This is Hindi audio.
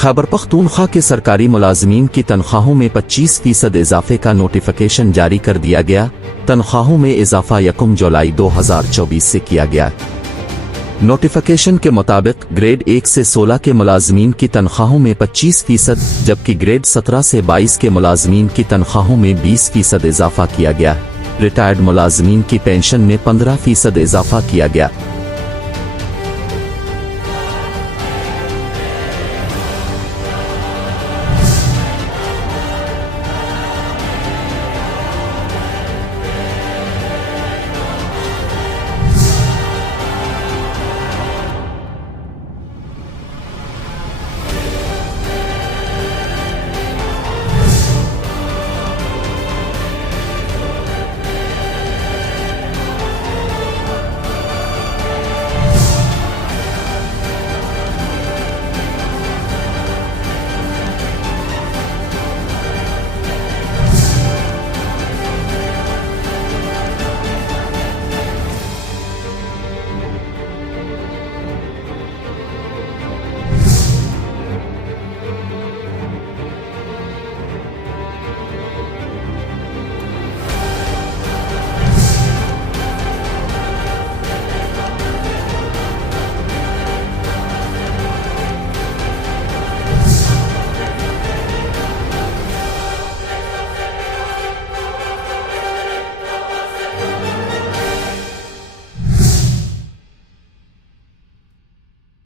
खैबर पख्तूनख्वा के सरकारी मुलाजमीन की तनख्वाहों में 25% इजाफे का नोटिफिकेशन जारी कर दिया गया। तनख्वाहों में इजाफा 1 जुलाई 2024 से किया गया। नोटिफिकेशन के मुताबिक ग्रेड 1 से 16 के मुलाजमीन की तनख्वाहों में 25%, जबकि ग्रेड 17 से 22 के मुलाजमीन की तनख्वाहों में 20% इजाफा किया गया। रिटायर्ड मुलाजमीन की पेंशन में 15% इजाफा किया गया।